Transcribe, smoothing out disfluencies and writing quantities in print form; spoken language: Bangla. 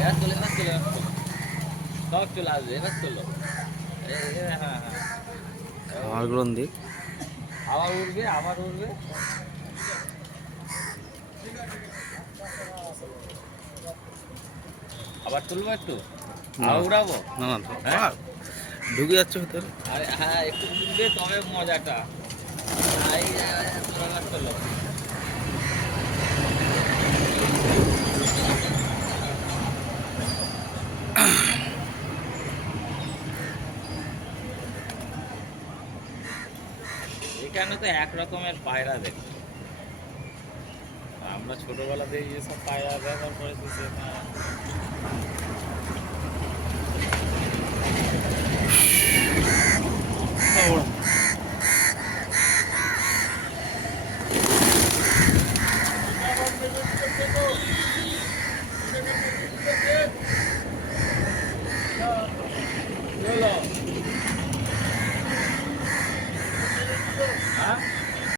এবার চলে সব চলে আসবে, এবার চলো। হ্যাঁ হ্যাঁ, আমার গ্রহণ দিক আবার উঠবে, আবার উঠবে। আবার তুলবো একটু, আবার উড়াবো। না না হ্যাঁ ঢুকে যাচ্ছে ভিতরে। আরে হ্যাঁ, একটু উঠবে তবে মজাটা। এই এবার চলো। এখানে তো এক রকমের পায়রা দেখো। আমরা ছোটবেলাতে যেসব পায়রা ব্যবহার করেছি সেটা